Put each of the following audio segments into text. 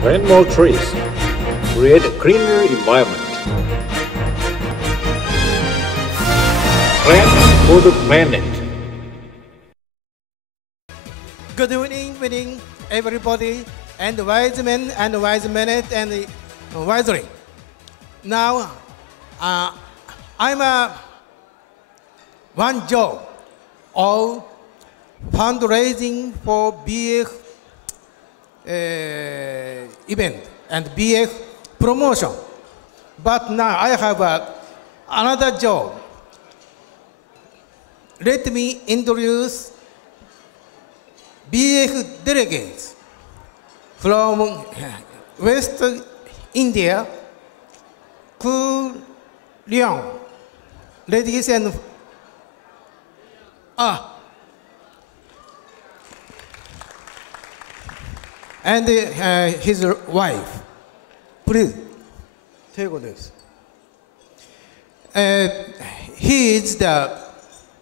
Plant more trees. Create a greener environment. Plant for the planet. Good evening, everybody, and wise men and wise men and wisely. Now, I'm one job of fundraising for BF event and BF promotion. But now I have another job. Let me introduce BF delegates from West India, Lyon. Ladies and and his wife. Please take this. He is the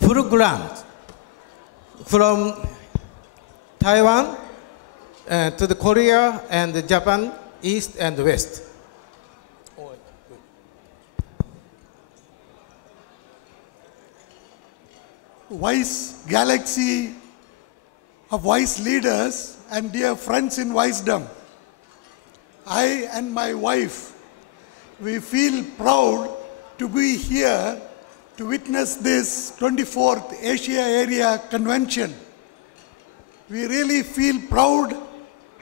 full grant from Taiwan to the Korea and Japan, East and West. Wise galaxy of wise leaders and dear friends in wisdom. I and my wife, we feel proud to be here to witness this 24th Asia Area Convention. We really feel proud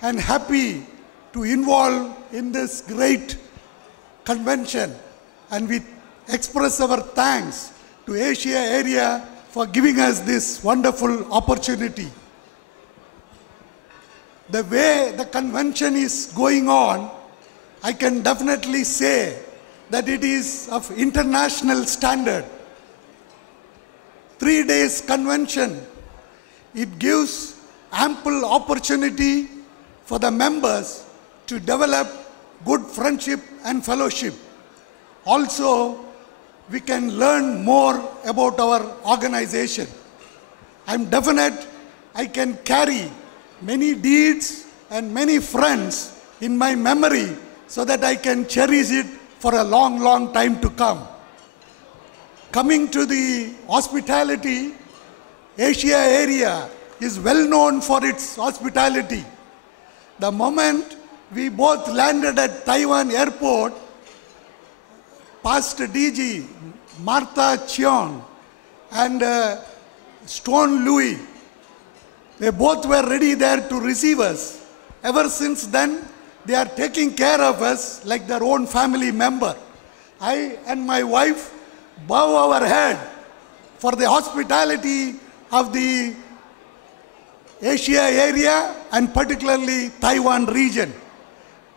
and happy to involve in this great convention, and we express our thanks to Asia Area for giving us this wonderful opportunity. The way the convention is going on, I can definitely say that it is of international standard. 3 days convention, it gives ample opportunity for the members to develop good friendship and fellowship. Also, we can learn more about our organization. I'm definite I can carry many deeds and many friends in my memory so that I can cherish it for a long, long time to come. Coming to the hospitality, Asia Area is well known for its hospitality. The moment we both landed at Taiwan airport, past DG Martha Cheong and Stone Louis, they both were ready there to receive us. Ever since then, they are taking care of us like their own family member. I and my wife bow our head for the hospitality of the Asia area and particularly Taiwan region.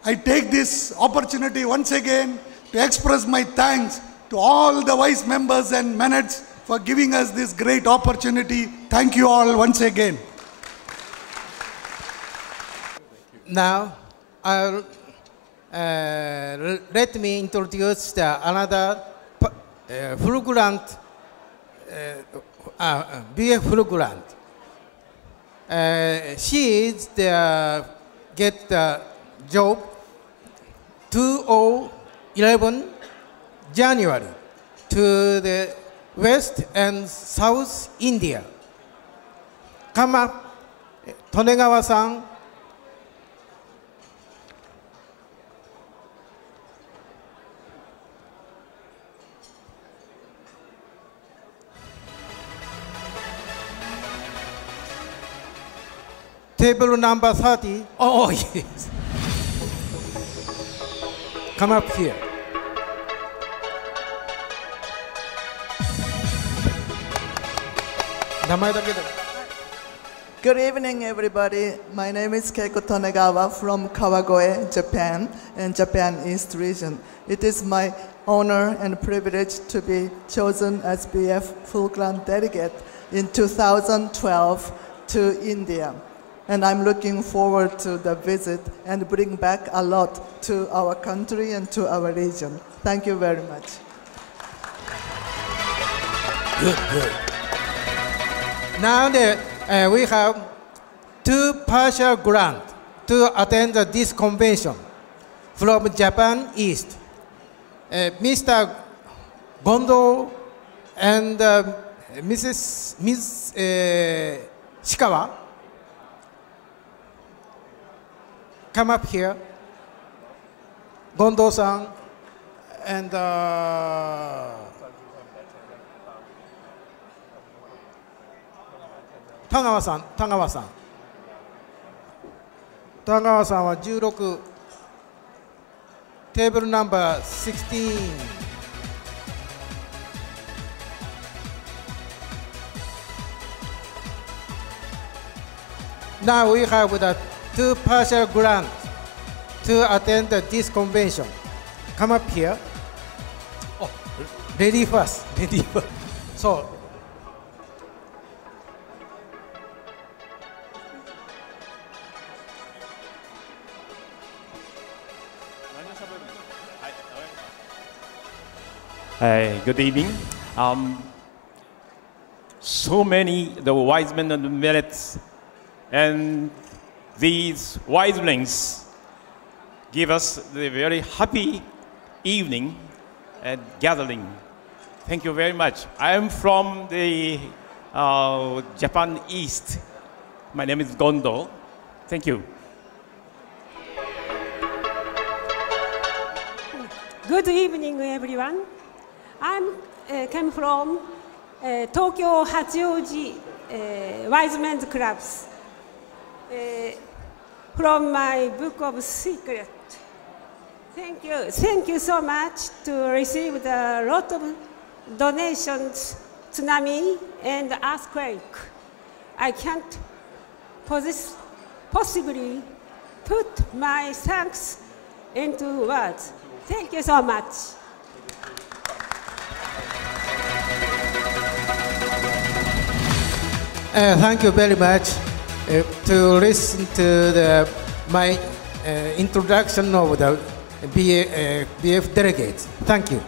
I take this opportunity once again to express my thanks to all the wise members and menads for giving us this great opportunity. Thank you all once again. Now, let me introduce another full grant, BF full grant. She is get the job 2011 January to the West and South India. Come up, Tonegawa-san. Table number 30. Oh, yes. Come up here. Good evening, everybody. My name is Keiko Tonegawa from Kawagoe, Japan, in Japan East region. It is my honor and privilege to be chosen as BF full grant delegate in 2012 to India. And I'm looking forward to the visit and bring back a lot to our country and to our region. Thank you very much. Good. Now we have two partial grants to attend this convention from Japan East. Mr. Gondo and Ms. Shikawa, come up here. Gondo-san and Tagawa-san, Tagawa-san. Tagawa-san は16、テーブルナンバー16。Now we have the two partial grants to attend this convention. Come up here. Oh, lady first. Lady first. So, good evening. So many the wise men and merits, and these wise men give us the very happy evening and gathering. Thank you very much. I am from the Japan East. My name is Gondo. Thank you. Good evening, everyone. I'm came from Tokyo Hachioji Wise Men's Clubs. From my book of secret. Thank you so much to receive a lot of donations, tsunami and earthquake. I can't possibly put my thanks into words. Thank you so much. Thank you very much to listen to my introduction of the BF delegates. Thank you.